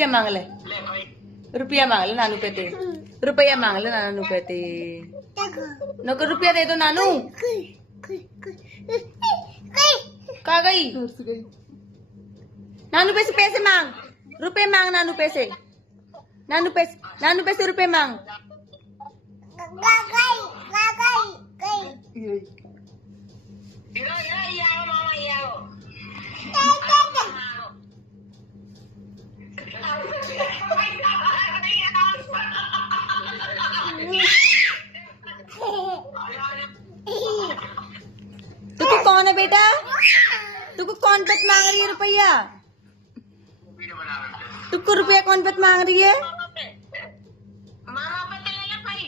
रुपया मांग ले, रुपया मांग ले नानू पे ते, रुपया मांग ले नानू पे ते। नको रुपया दे दो नानू। कहाँ गई? नानू पे से पैसे मांग, रुपए मांग नानू पे से, नानू पे से रुपए मांग। तू कौन है बेटा? तू कौन पेट मांग रही है रुपया? तुमको रुपया कौन पेट मांग रही है? मामा पे ले ले भाई।